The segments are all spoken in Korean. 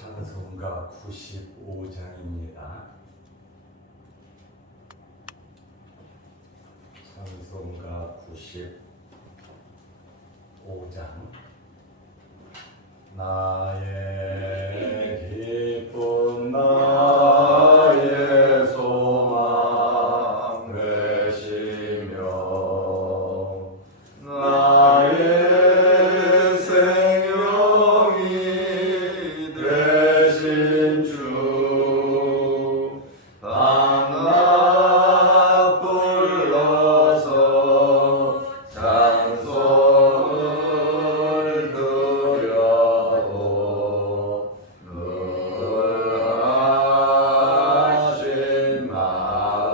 찬송가 95장입니다. 찬송가 95장. 나의 기쁨 나의 소망 되시며 나의 생명이 되신 주 밤낮 불러서 찬송을 드려도 늘 하신 마음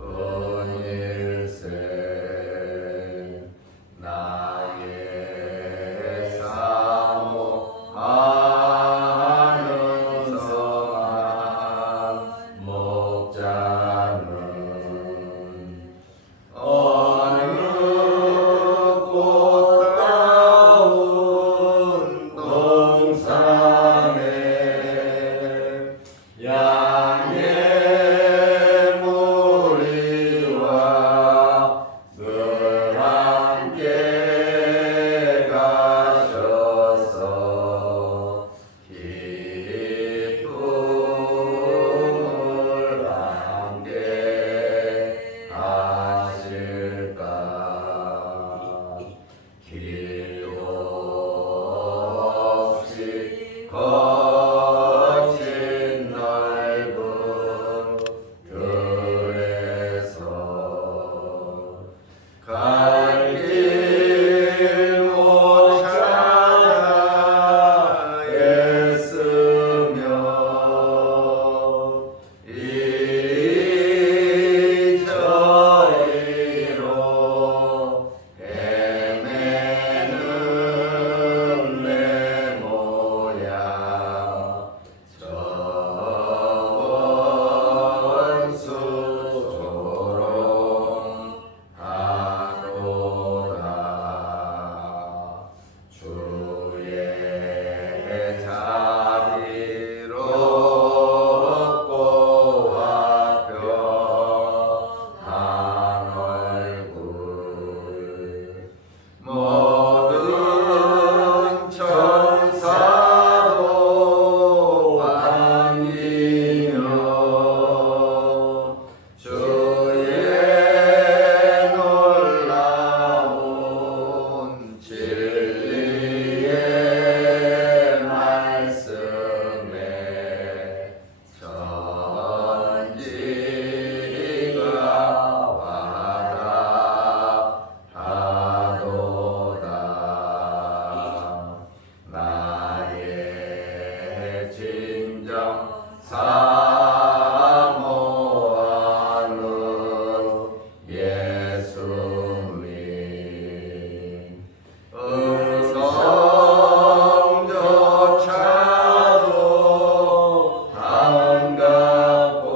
은일세 나의 사모하는 선한 목자는 어느 꽃 가운 동산에 양의 무리와 늘 함께 가셔서 기쁨을 함께 하실까. 길도 없이 거친 넓은 들에서 갈 길 못 찾아 애쓰며 이저리로 헤매는 내 모양 저원수처럼 하도다. 주의 자비로 꽃과 변한 얼굴 모든 천사도 반기며 주의 놀라운 진리의 말씀에 천지가 와닿하도다. 나의 진정 사모하는 예수님 음성조차도 반갑고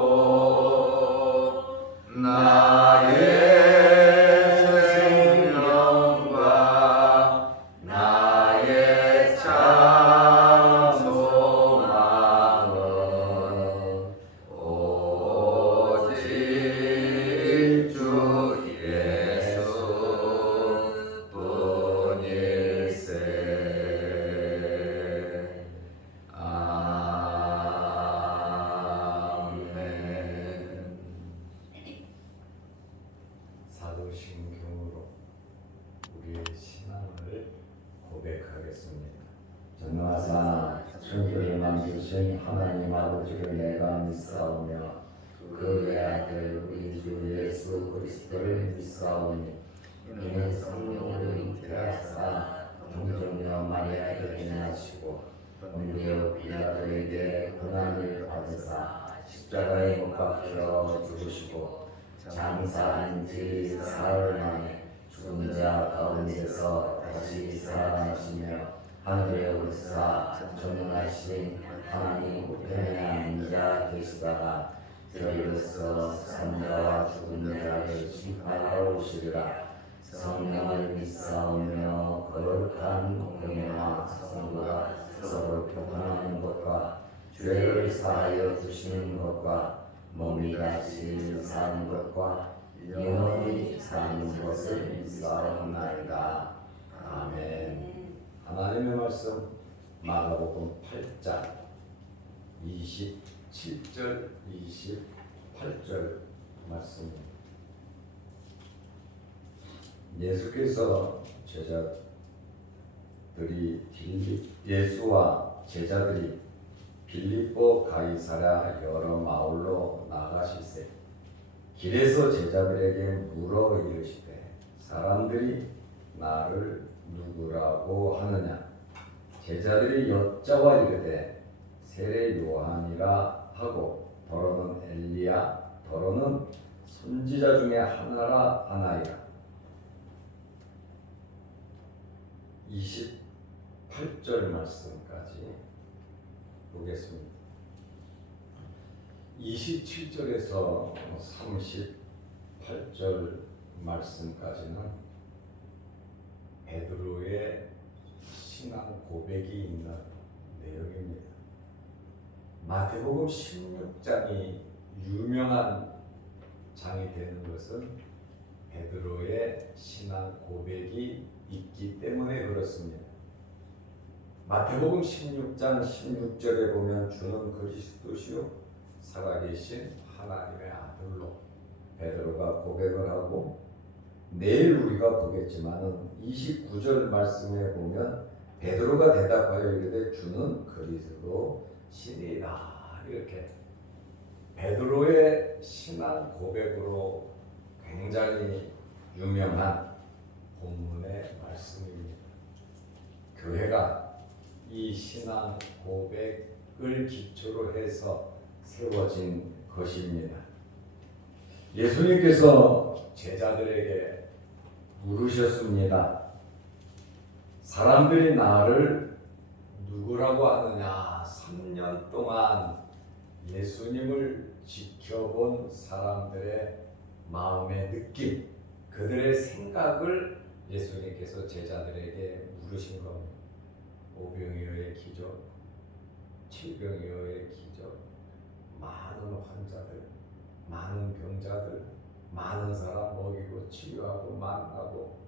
나의 생명과 나의 참 소망은 오직 주 예수뿐일세. 아멘. 사도신경으로 우리의 신앙을 고백하겠습니다. 전능하사 천지를 만드신 하나님 아버지를 내가 믿사오며 그 외아들 우리 주 예수 그리스도를 믿사오니 이는 성령으로 잉태하사 동정녀 마리아에게 태어나시고 본디오 빌라도에게 고난을 받으사 십자가에 못 박혀 죽으시고 장사한 지 사흘 만에 죽은 자 가운데서 다시 살아나시며 하늘에 오르사 전능하신 하나님 우편에 앉아 계시다가 저희로서 산자와 죽은 자를 심판하러 오시리라. 성령을 믿사오며 거룩한 공예와 성도가 서로 교통하는 것과 죄를 사하여 주시는 것과 몸이 다시 사는 것과 영원히 사는 것을 믿사옵나이다. 아멘. 하나님의 말씀 마가복음 8장 27절 28절 말씀입니다. 예수와 제자들이 빌립보 가이사랴 여러 마을로 나가실세 길에서 제자들에게 물어 이르시되 사람들이 나를 누구라고 하느냐. 제자들이 여짜와 이르되 세례 요한이라 하고 더러는 엘리야 더러는 선지자 중에 하나라 하나이라. 28절 말씀까지 보겠습니다. 27절에서 38절 말씀까지는 베드로의 신앙 고백이 있는 내용입니다. 마태복음 16장이 유명한 장이 되는 것은 베드로의 신앙 고백이 있기 때문에 그렇습니다. 마태복음 16장 16절에 보면 주는 그리스도시요 살아계신 하나님의 아들로 베드로가 고백을 하고, 내일 우리가 보겠지만은 29절 말씀에 보면 베드로가 대답하여 이르되 주는 그리스도 신이다. 이렇게 베드로의 신앙 고백으로 굉장히 유명한 본문의 말씀입니다. 교회가 이 신앙 고백을 기초로 해서 세워진 것입니다. 예수님께서 제자들에게 물으셨습니다. 사람들이 나를 누구라고 하느냐? 3년 동안 예수님을 지켜본 사람들의 마음의 느낌, 그들의 생각을 예수님께서 제자들에게 물으신 겁니다. 오병이어의 기적, 칠병이어의 기적, 많은 환자들, 많은 병자들, 많은 사람 먹이고 치유하고 만나고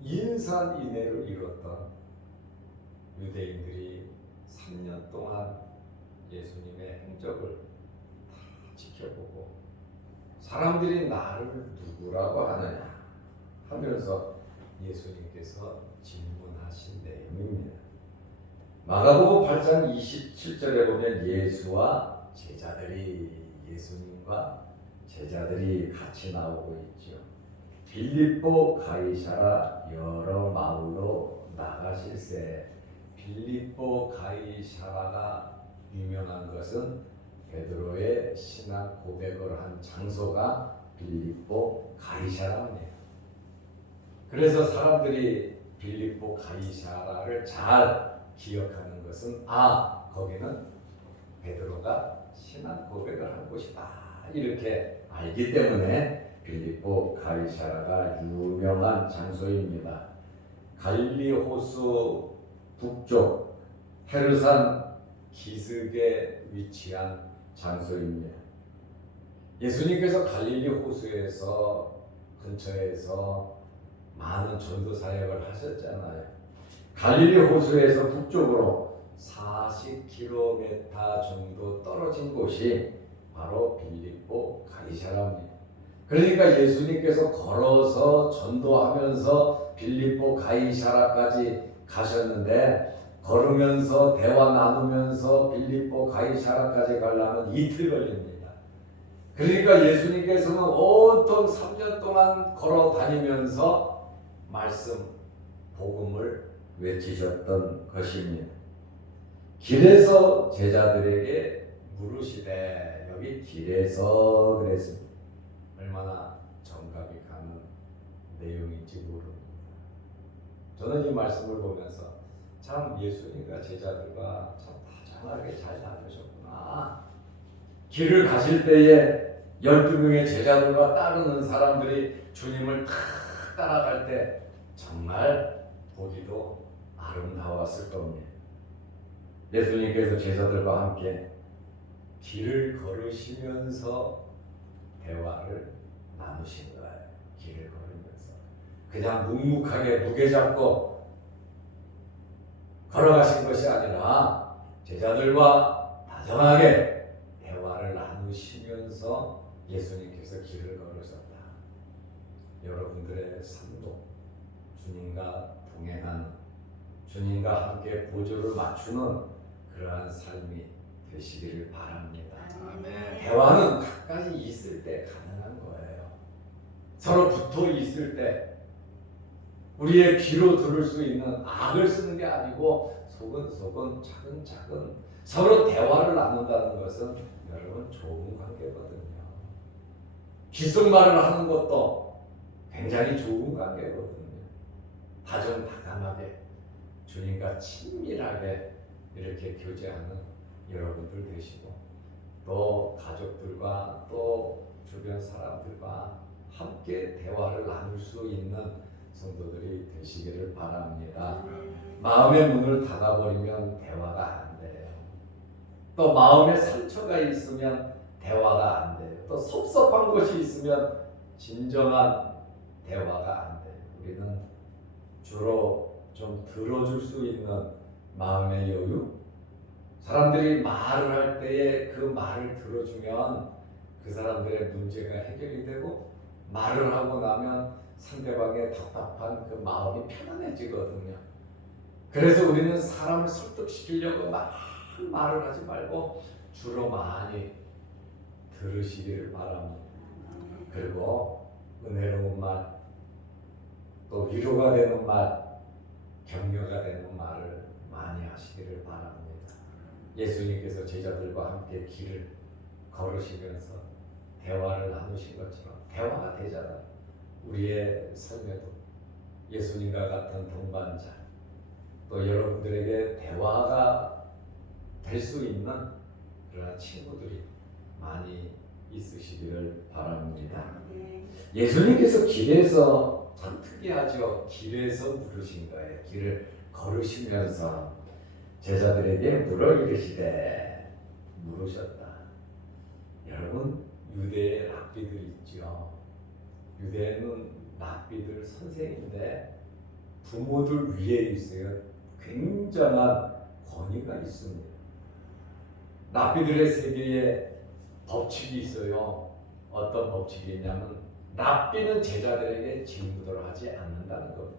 인산인해를 이뤘던 유대인들이 3년 동안 예수님의 행적을 다 지켜보고 사람들이 나를 누구라고 하느냐 하면서 예수님께서 질문하신 내용입니다. 마가복음 8장 27절에 보면 예수와 제자들이, 예수님과 제자들이 같이 나오고 있죠. 빌립보 가이사랴 여러 마을로 나가실세. 빌립보 가이사랴가 유명한 것은 베드로의 신앙 고백을 한 장소가 빌립보 가이사랴입니다. 그래서 사람들이 빌립보 가이사랴를 잘 기억하는 것은 거기는 베드로가 신앙 고백을 한 곳이다 이렇게 알기 때문에 빌립보 가이사랴가 유명한 장소입니다. 갈릴리 호수 북쪽 헤르산 기슭에 위치한 장소입니다. 예수님께서 갈릴리 호수에서 근처에서 많은 전도 사역을 하셨잖아요. 갈릴리 호수에서 북쪽으로 40km 정도 떨어진 곳이 바로 빌립보 가이사랴입니다. 그러니까 예수님께서 걸어서 전도하면서 빌립보 가이사랴까지 가셨는데, 걸으면서 대화 나누면서 빌립보 가이사랴까지 가려면 이틀 걸립니다. 그러니까 예수님께서는 온통 3년 동안 걸어 다니면서 말씀, 복음을 외치셨던 것입니다. 길에서 제자들에게 물으시되, 여기 길에서 그랬습니다. 얼마나 정감이 가는 내용인지 모릅니다. 저는 이 말씀을 보면서 참 예수님과 제자들과 참 다정하게 잘 다니셨구나. 길을 가실 때에 12명의 제자들과 따르는 사람들이 주님을 다 따라갈 때 정말 보기도 아름다웠을 겁니다. 예수님께서 제자들과 함께 길을 걸으시면서 대화를 나누신 거예요. 길을 걸으면서 그냥 묵묵하게 무게 잡고 걸어가신 것이 아니라 제자들과 다정하게 대화를 나누시면서 예수님께서 길을 걸으셨다. 여러분들의 삶도 주님과 동행하는, 주님과 함께 보조를 맞추는 그러한 삶이 되시기를 바랍니다. 아멘. 대화는 가까이 있을 때 가능한 거예요. 서로 붙어 있을 때 우리의 귀로 들을 수 있는 악을 쓰는 게 아니고 소근소근 차근차근 서로 대화를 나눈다는 것은 여러분 좋은 관계거든요. 귓속말을 하는 것도 굉장히 좋은 관계거든요. 다정다감하게 주님과 친밀하게 이렇게 교제하는 여러분들 되시고 또 가족들과 또 주변 사람들과 함께 대화를 나눌 수 있는 성도들이 되시기를 바랍니다. 마음의 문을 닫아버리면 대화가 안 돼요. 또 마음에 상처가 있으면 대화가 안 돼요. 또 섭섭한 것이 있으면 진정한 대화가 안 돼요. 우리는 주로 좀 들어줄 수 있는 마음의 여유, 사람들이 말을 할 때에 그 말을 들어주면 그 사람들의 문제가 해결이 되고 말을 하고 나면 상대방의 답답한 그 마음이 편안해지거든요. 그래서 우리는 사람을 설득시키려고 말을 하지 말고 주로 많이 들으시기를 바랍니다. 그리고 은혜로운 말, 또 위로가 되는 말, 격려가 되는 말을 많이 하시기를 바랍니다. 예수님께서 제자들과 함께 길을 걸으시면서 대화를 나누신 것처럼 대화가 되잖아요. 우리의 삶에도 예수님과 같은 동반자, 또 여러분들에게 대화가 될 수 있는 그런 친구들이 많이 있으시기를 바랍니다. 예수님께서 길에서 참 특이하죠. 길에서 물으신 거예요. 길을 걸으시면서 제자들에게 물어 이르시되 물으셨다. 여러분 유대의 랍비들 있죠. 유대는 랍비들 선생인데 부모들 위에 있어요. 굉장한 권위가 있습니다. 랍비들의 세계에 법칙이 있어요. 어떤 법칙이 있냐면 랍비는 제자들에게 질문을 하지 않는다는 겁니다.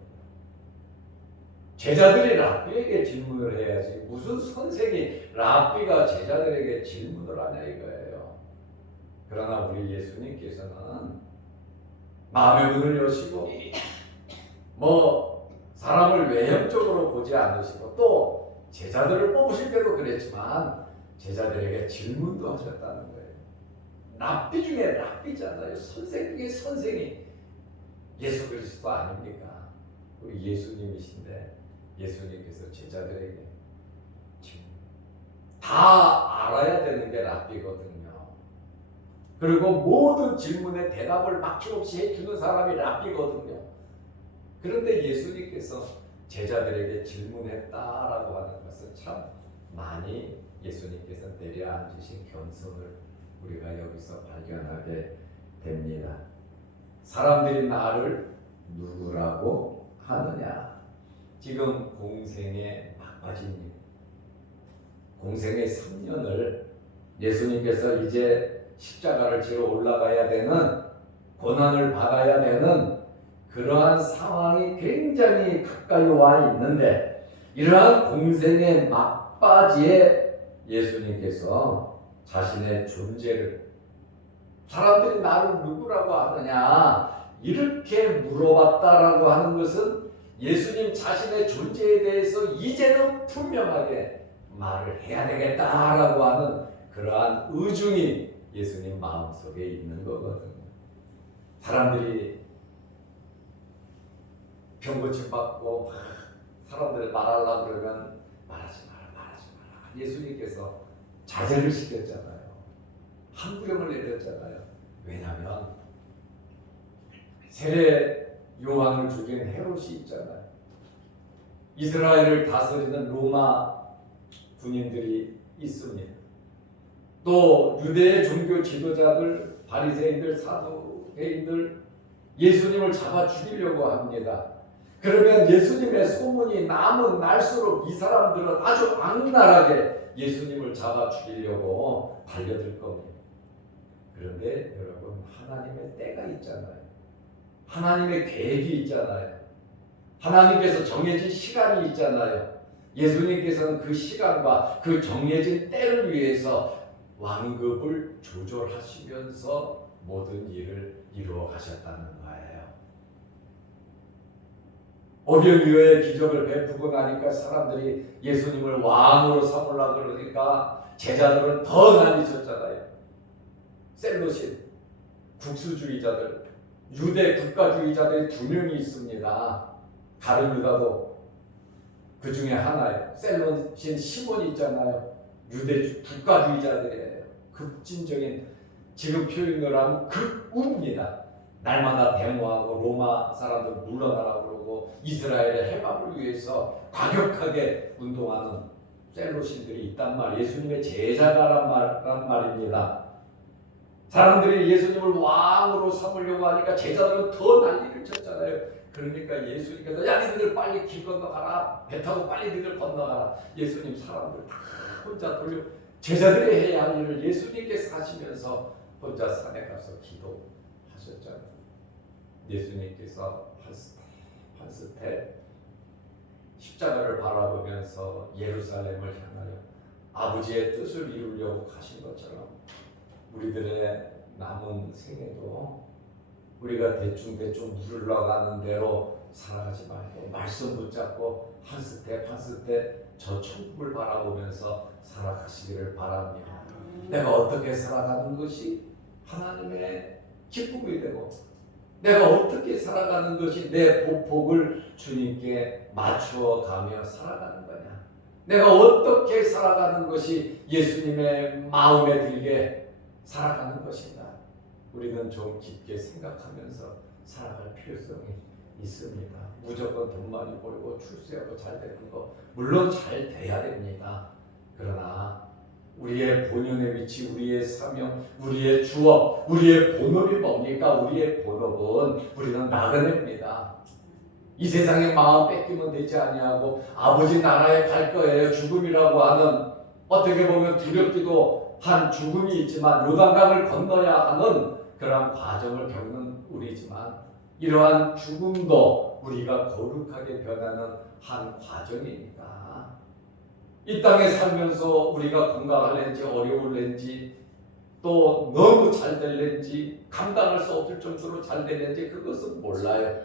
제자들이 랍비에게 질문을 해야지 무슨 선생이 랍비가 제자들에게 질문을 하냐 이거예요. 그러나 우리 예수님께서는 마음의 문을 여시고 사람을 외형적으로 보지 않으시고 또 제자들을 뽑으실 때도 그랬지만 제자들에게 질문도 하셨다는 거예요. 랍비 중에 랍비잖아요. 선생 중에 선생이 예수 그리스도 아닙니까? 우리 예수님이신데 예수님께서 제자들에게 다 알아야 되는 게 랍비거든요. 그리고 모든 질문에 대답을 막힘없이 해주는 사람이 랍비거든요. 그런데 예수님께서 제자들에게 질문했다라고 하는 것은 참 많이 예수님께서 내려앉으신 겸손을 우리가 여기서 발견하게 됩니다. 사람들이 나를 누구라고 하느냐? 지금 공생의 막바지입니다. 공생의 3년을 예수님께서 이제 십자가를 지러 올라가야 되는, 고난을 받아야 되는 그러한 상황이 굉장히 가까이 와 있는데, 이러한 공생의 막바지에 예수님께서 자신의 존재를, 사람들이 나를 누구라고 하느냐 이렇게 물어봤다라고 하는 것은 예수님 자신의 존재에 대해서 이제는 분명하게 말을 해야 되겠다라고 하는 그러한 의중이 예수님 마음속에 있는 거거든요. 사람들이 병고침 받고 사람들 말하려고 그러면 말하지 마라. 예수님께서 자제를 시켰잖아요. 한부령을 내렸잖아요. 왜냐하면 세례 요한을 죽인 헤롯이 있잖아요. 이스라엘을 다스리는 로마 군인들이 있습니다. 또 유대의 종교 지도자들, 바리새인들, 사두개인들 예수님을 잡아 죽이려고 합니다. 그러면 예수님의 소문이 남은 날수록 이 사람들은 아주 악랄하게 예수님을 잡아 죽이려고 달려들 겁니다. 그런데 여러분, 하나님의 때가 있잖아요. 하나님의 계획이 있잖아요. 하나님께서 정해진 시간이 있잖아요. 예수님께서는 그 시간과 그 정해진 때를 위해서 완급을 조절하시면서 모든 일을 이루어 가셨다는 거예요. 오병이어의 기적을 베푸고 나니까 사람들이 예수님을 왕으로 삼으려고 그러니까 제자들은 더 난리쳤잖아요. 셀로신, 국수주의자들, 유대 국가주의자들이 2명이 있습니다. 다른 유다도 그 중에 하나예요. 셀로신 시몬이 있잖아요. 유대 국가주의자들이에요. 급진적인, 지금 표현을 하면 극우입니다. 날마다 데모하고 로마 사람들 물러나라고 그러고 이스라엘의 해방을 위해서 과격하게 운동하는 셀로신들이 있단 말이에요. 예수님의 제자가란 말입니다. 사람들이 예수님을 왕으로 삼으려고 하니까 제자들은 더 난리를 쳤잖아요. 그러니까 예수님께서 야, 니들 빨리 길 건너가라. 배 타고 빨리 니들 건너가라. 예수님 사람들 다 혼자 돌려, 제자들이 해야 할 일을 예수님께서 하시면서 혼자 산에 가서 기도하셨잖아요. 예수님께서 한 스텝 십자가를 바라보면서 예루살렘을 향하여 아버지의 뜻을 이루려고 가신 것처럼 우리들의 남은 생애도 우리가 대충 물러가는 대로 살아가지 말고 말씀 붙잡고 한 스텝 한 스텝 저 천국을 바라보면서 살아가시기를 바랍니다. 내가 어떻게 살아가는 것이 하나님의 기쁨이 되고 내가 어떻게 살아가는 것이 내 복을 주님께 맞추어 가며 살아가는 거냐, 내가 어떻게 살아가는 것이 예수님의 마음에 들게 살아가는 것인가, 우리는 좀 깊게 생각하면서 살아갈 필요성이 있습니다. 무조건 돈 많이 벌고 출세하고 잘 되는 거 물론 잘 돼야 됩니다. 그러나 우리의 본연의 위치, 우리의 사명, 우리의 주업, 우리의 본업이 뭡니까? 우리의 본업은 우리는 나그네입니다. 이 세상의 마음 뺏기면 되지 아니하고 아버지 나라에 갈 거예요. 죽음이라고 하는, 어떻게 보면 두렵기도 한 죽음이 있지만 요단강을 건너야 하는 그러한 과정을 겪는 우리지만 이러한 죽음도 우리가 거룩하게 변하는 한 과정입니다. 이 땅에 살면서 우리가 건강할는지 어려울는지 또 너무 잘 될는지 감당할 수 없을 정도로 잘 될는지 그것은 몰라요.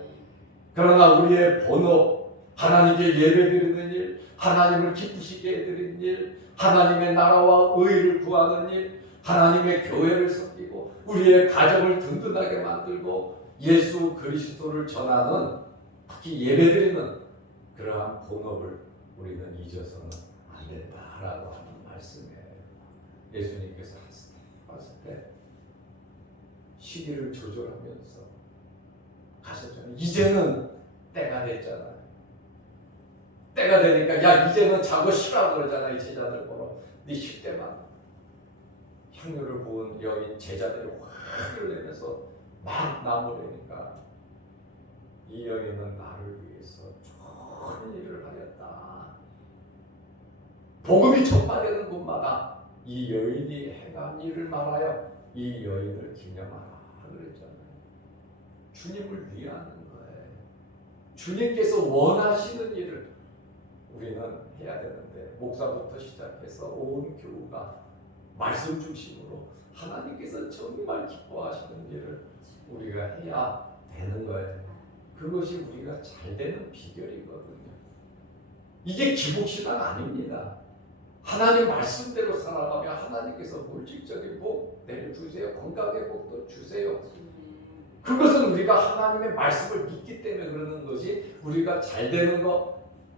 그러나 우리의 본업, 하나님께 예배드리는 일, 하나님을 기쁘시게 해드리는 일, 하나님의 나라와 의를 구하는 일, 하나님의 교회를 섬기고 우리의 가정을 든든하게 만들고 예수 그리스도를 전하는, 특히 예배드리는 그러한 본업을 우리는 잊어서는 안 된다라고 하는 말씀이에요. 예수님께서 하실 때 시기를 조절하면서 가셨잖아요. 이제는 때가 됐잖아요. 때가 되니까 야, 이제는 자고 쉬라고 그러잖아요. 제자들 보러. 네 쉴 때만. 향유를 부은 여인 제자들이 화를 내면서 막 나무래니까 이 여인은 나를 위해서 좋은 일을 하였다. 복음이 전파되는 곳마다 이 여인이 행한 일을 말하여 이 여인을 기념하라 그랬잖아요. 주님을 위하는 거예요. 주님께서 원하시는 일을 우리는 해야 되는데, 목사부터 시작해서 온 교우가 말씀 중심으로 하나님께서 정말 기뻐하시는 일을 우리가 해야 되는 거예요. 그것이 우리가 잘 되는 비결이거든요. 이게 기복신앙 아닙니다. 하나님 말씀대로 살아가며 하나님께서 물질적인 복 내려주세요. 건강의 복도 주세요. 그것은 우리가 하나님의 말씀을 믿기 때문에 그러는 것이, 우리가 잘 되는 것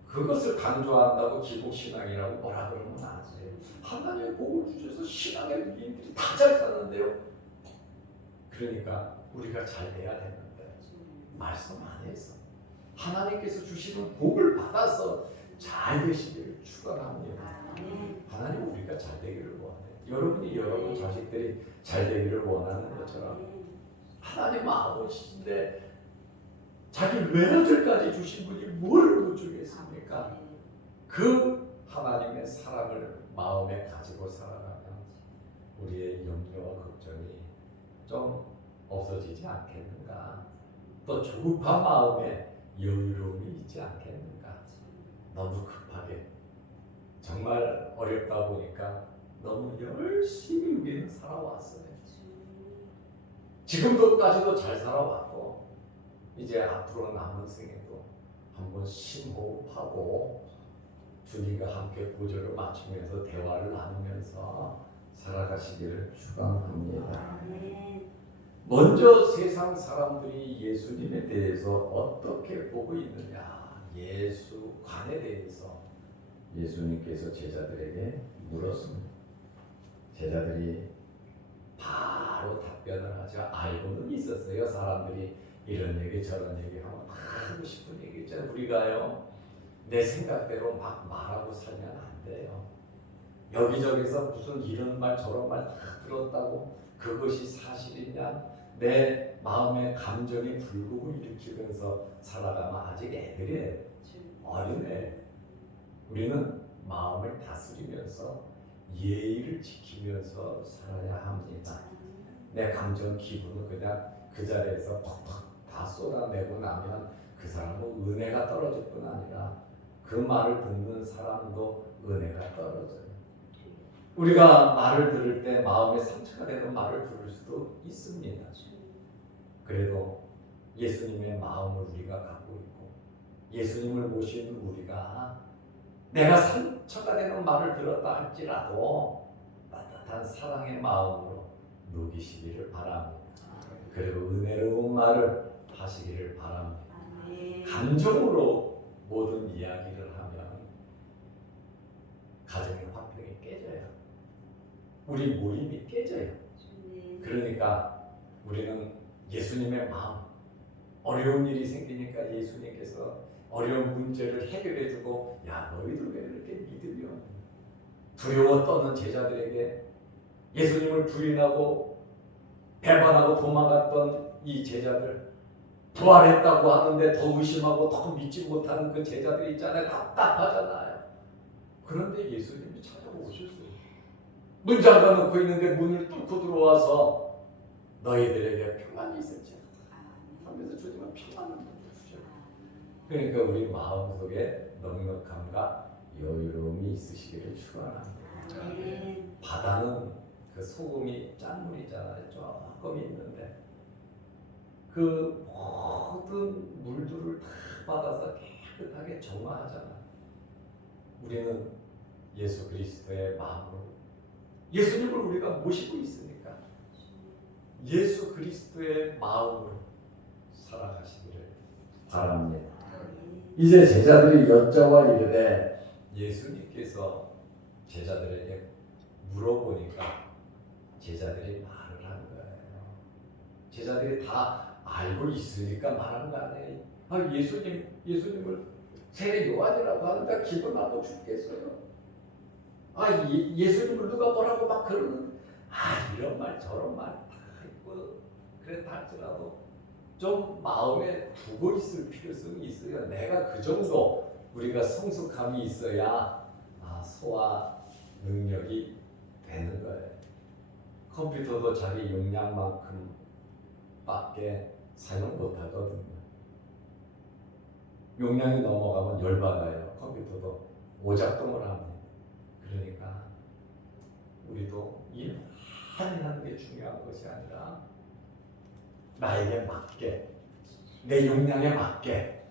그것을 강조한다고 기복신앙이라고 뭐라 그러면 안 돼요. 하나님의 복을 주셔서 신앙의 위인들이 다 잘 사는데요. 그러니까 우리가 잘 돼야 되는데 말씀 안에서 하나님께서 주시는 복을 받아서 잘 되시기를 축원합니다. 하나님 우리가 잘 되기를 원해요. 여러분이 여러분 자식들이 잘 되기를 원하는 것처럼 하나님 아버지인데 자기 외아들까지 주신 분이 뭐를 못 주겠습니까? 그 하나님의 사랑을 마음에 가지고 살아가면 우리의 염려와 걱정이 좀 없어지지 않겠는가? 또 조급한 마음에 여유로움이 있지 않겠는가? 너무 급하게 정말 어렵다 보니까 너무 열심히 우리는 살아왔어요. 지금도까지도 잘 살아왔고 이제 앞으로 남은 생에도 한번 심호흡하고 주님과 함께 구절을 맞추면서 대화를 나누면서 살아가시기를 축원합니다. 먼저 세상 사람들이 예수님에 대해서 어떻게 보고 있느냐, 예수관에 대해서 예수님께서 제자들에게 물었습니다. 제자들이 바로 답변을 하죠. 알고는 있었어요. 사람들이 이런 얘기 저런 얘기 하면 다 하고 싶은 얘기 있잖아요. 우리가요 내 생각대로 막 말하고 살면 안 돼요. 여기저기서 무슨 이런 말 저런 말 다 들었다고 그것이 사실이냐, 내 마음의 감정이 굴곡을 일으키면서 살아가면 아직 애들이에요. 어린애. 우리는 마음을 다스리면서 예의를 지키면서 살아야 합니다. 내 감정 기분을 그냥 그 자리에서 퍽퍽 다 쏟아내고 나면 그 사람은 은혜가 떨어질 뿐 아니라 그 말을 듣는 사람도 은혜가 떨어져요. 우리가 말을 들을 때 마음에 상처가 되는 말을 들을 수도 있습니다. 그래도 예수님의 마음을 우리가 갖고 있고 예수님을 모시는 우리가 내가 상처가 되는 말을 들었다 할지라도 따뜻한 사랑의 마음으로 녹이시기를 바랍니다. 그리고 은혜로운 말을 하시기를 바랍니다. 감정으로 모든 이야기를 하면 가정의 화평이 깨져요. 우리 모임이 깨져요. 그러니까 우리는 예수님의 마음, 어려운 일이 생기니까 예수님께서 어려운 문제를 해결해주고, 야 너희들 왜 이렇게 믿음이 없냐, 두려워 떠는 제자들에게 예수님을 부인하고 배반하고 도망갔던 이 제자들, 부활했다고 하는데 더 의심하고 더 믿지 못하는 그 제자들이 있잖아요. 답답하잖아요. 그런데 예수님이 찾아오셨어요. 문 잠가놓고 있는데 문을 뚫고 들어와서 너희들에게 평안이 있을지 하면서 주님은 평안을 주셔요. 그러니까 우리 마음속에 넉넉함과 여유로움이 있으시기를 축원합니다. 바다는 그 소금이 짠물이잖아요. 조금 있는데 그 모든 물들을 다 받아서 깨끗하게 정화하잖아요. 우리는 예수 그리스도의 마음으로 예수님을 우리가 모시고 있으니까 예수 그리스도의 마음으로 살아가시기를 바랍니다. 이제 제자들이 여쭤와 이르되, 예수님께서 제자들에게 물어보니까 제자들이 말을 한 거예요. 제자들이 다 알고 있으니까 말한 거 아니에요. 아, 예수님을 새 요한이라고 하는데 기분 나빠 죽겠어요. 아, 예수님을 누가 뭐라고 막 그러는, 이런 말 저런 말 다 있고 그랬다 할지라도 좀 마음에 두고 있을 필요성이 있어요. 내가 그 정도 우리가 성숙함이 있어야 소화 능력이 되는 거예요. 컴퓨터도 자기 용량만큼 밖에 사용 못 하거든요. 용량이 넘어가면 열받아요. 컴퓨터도 오작동을 합니다. 그러니까 우리도 일 많이 하는 게 중요한 것이 아니라 나에게 맞게, 내 용량에 맞게,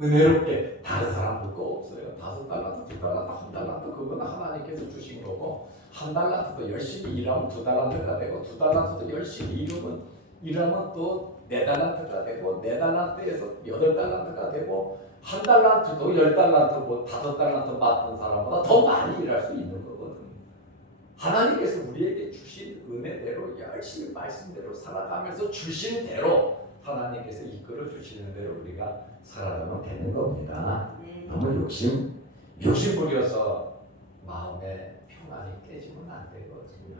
은혜롭게. 다른 사람 볼 거 없어요. 5달란트, 2달란트, 1달란트 그거는 하나님께서 주신 거고, 1달란트도 열심히 일하면 2달란트가 되고, 2달란트도 열심히 일하면 또 4달란트가 되고, 4달란트에서 8달란트가 되고, 1달란트도 10달란트, 5달란트 맡은 사람보다 더 많이 일할 수 있는 거거든요. 하나님께서 우리에게 주신 은혜대로 열심히 말씀대로 살아가면서 주신 대로 하나님께서 이끌어 주시는 대로 우리가 살아가면 되는 겁니다. 네. 너무 욕심 부려서 마음의 평안이 깨지면 안 되거든요.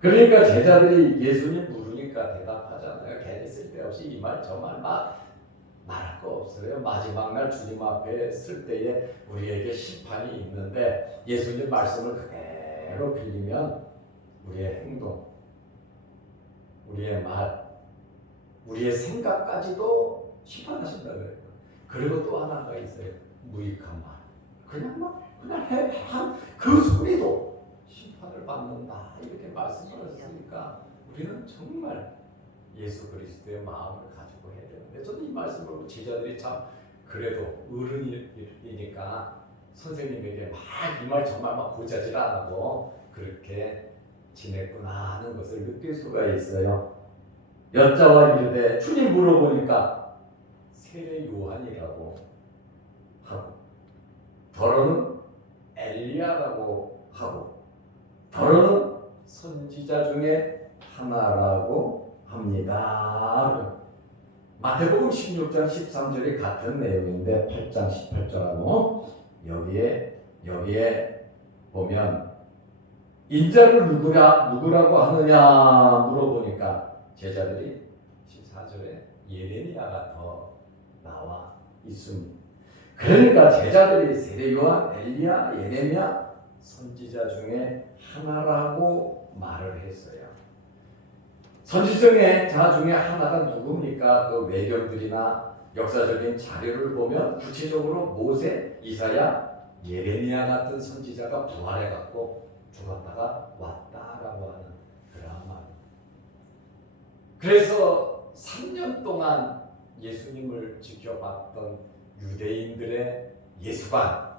그러니까 제자들이 예수님 물으니까 대답하잖아요. 괜히 쓸데없이 이 말 저 말 막 말할 거 없어요. 마지막 날 주님 앞에 쓸 때에 우리에게 심판이 있는데 예수님 말씀을 그대로 빌리면 우리의 행동, 우리의 말, 우리의 생각까지도 심판하신다고 해요. 그리고 또 하나가 있어요. 무익한 말. 그냥 그 소리도 심판을 받는다. 이렇게 말씀을 하셨으니까 우리는 정말 예수 그리스도의 마음을 가지고 해야 되는데 저는 이 말씀을 보고 제자들이 참 그래도 어른이니까 선생님에게 막 이 말 정말 막 고자질 안 하고 그렇게 지냈구나 하는 것을 느낄 수가 있어요. 여자와 이르되 주님 물어보니까 세례 요한이라고 하고 더러는 엘리야라고 하고 더러는 선지자 중에 하나라고 합니다. 마태복음 16장 13절이 같은 내용인데 8장 18절하고 여기에 보면 인자를 누구라고 하느냐 물어보니까 제자들이 14절에 예레미야가 더 나와 있습니다. 그러니까 제자들이 세례 요한, 엘리야, 예레미야 선지자 중에 하나라고 말을 했어요. 선지자 중에 하나가 누굽니까? 그 외경들이나 역사적인 자료를 보면 구체적으로 모세, 이사야, 예레미야 같은 선지자가 부활해갖고 죽었다가 왔다라고 하는 그러한 말. 그래서 3년 동안 예수님을 지켜봤던 유대인들의 예수관,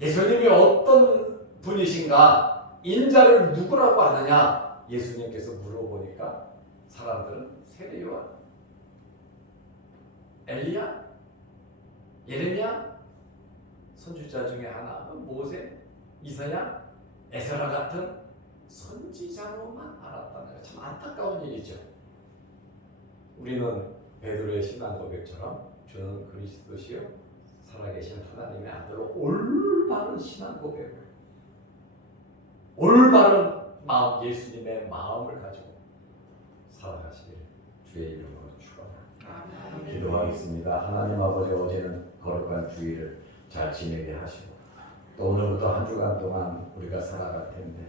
예수님이 어떤 분이신가, 인자를 누구라고 하느냐 예수님께서 물어보니까 사람들은 세례 요한, 엘리야, 예레미야, 선지자 중에 하나, 모세, 이사야, 에스라 같은 선지자로만 알았다는 것. 참 안타까운 일이죠. 우리는 베드로의 신앙 고백처럼 주는 그리스도시요 살아계신 하나님의 아들로 올바른 신앙 고백을, 올바른 마음, 예수님의 마음을 가지고 살아가시길 주의 이름으로 축원합니다. 기도하겠습니다. 하나님 아버지, 어제는 거룩한 주일을 잘 지내게 하시고 또 오늘부터 한 주간 동안 우리가 살아갈 텐데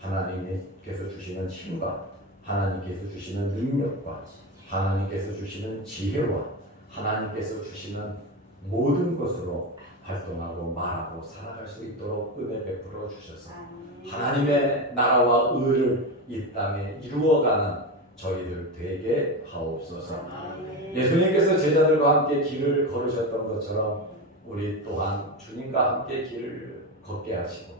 하나님께서 주시는 힘과 하나님께서 주시는 능력과 하나님께서 주시는 지혜와 하나님께서 주시는 모든 것으로 활동하고 말하고 살아갈 수 있도록 은혜 베풀어 주셔서 하나님의 나라와 의를 이 땅에 이루어가는 저희들 되게 하옵소서. 예수님께서 제자들과 함께 길을 걸으셨던 것처럼 우리 또한 주님과 함께 길을 걷게 하시고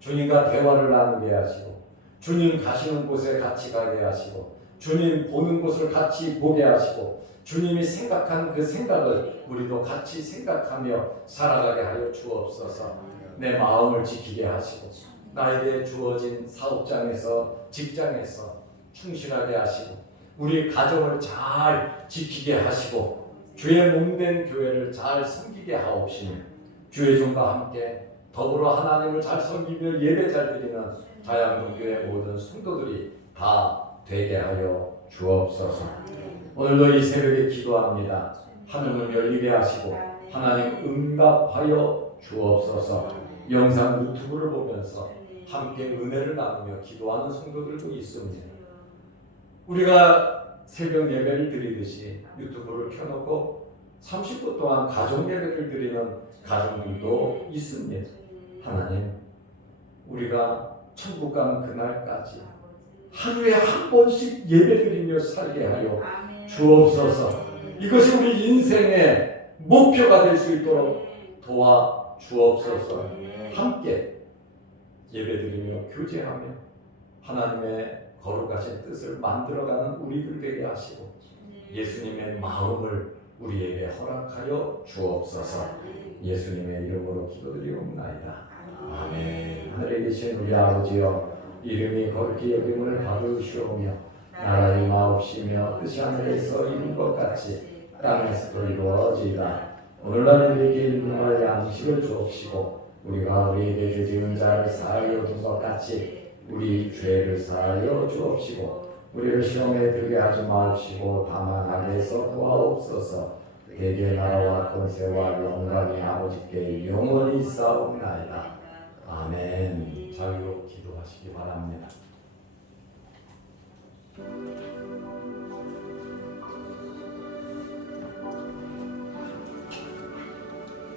주님과 대화를 나누게 하시고 주님 가시는 곳에 같이 가게 하시고 주님 보는 곳을 같이 보게 하시고 주님이 생각한 그 생각을 우리도 같이 생각하며 살아가게 하여 주옵소서. 내 마음을 지키게 하시고 나에게 주어진 사업장에서 직장에서 충실하게 하시고 우리 가정을 잘 지키게 하시고 주의 몸된 교회를 잘 섬기게 하옵시며 주의 종과 함께 더불어 하나님을 잘 섬기며 예배 잘 드리는 자양동교회 모든 성도들이 다 되게 하여 주옵소서. 오늘도 이 새벽에 기도합니다. 하늘을 열리게 하시고 하나님 응답하여 주옵소서. 영상 유튜브를 보면서 함께 은혜를 나누며 기도하는 성도들도 있습니다. 우리가 새벽 예배를 드리듯이 유튜브를 켜놓고 30분 동안 가정 예배를 드리는 가정들도 있습니다. 하나님, 우리가 천국 가는 그날까지 하루에 한 번씩 예배드리며 살게 하여 주옵소서. 이것이 우리 인생의 목표가 될 수 있도록 도와 주옵소서. 함께 예배드리며 교제하며 하나님의 거룩하신 뜻을 만들어가는 우리들 되게 하시고 예수님의 마음을 우리에게 허락하여 주옵소서. 예수님의 이름으로 기도드리옵나이다. 아멘. 하늘에 계신 우리 아버지여, 이름이 거룩히 여김을 받으시오며 나라 임하옵시며 뜻이 하늘에서 이룬 것 같이 땅에서도 이루어지이다. 오늘날 우리에게 일용할 양식을 주옵시고 우리가 우리에게 죄 지은 자를 사하여 준 것 같이 우리 죄를 사하여 주옵시고 우리를 시험에 들게 하지 마옵시고 다만 악에서 구하옵소서. 대개 나라와 권세와 영광이 아버지께 영원히 있사옵나이다. 아멘. 자유로 기도하시기 바랍니다.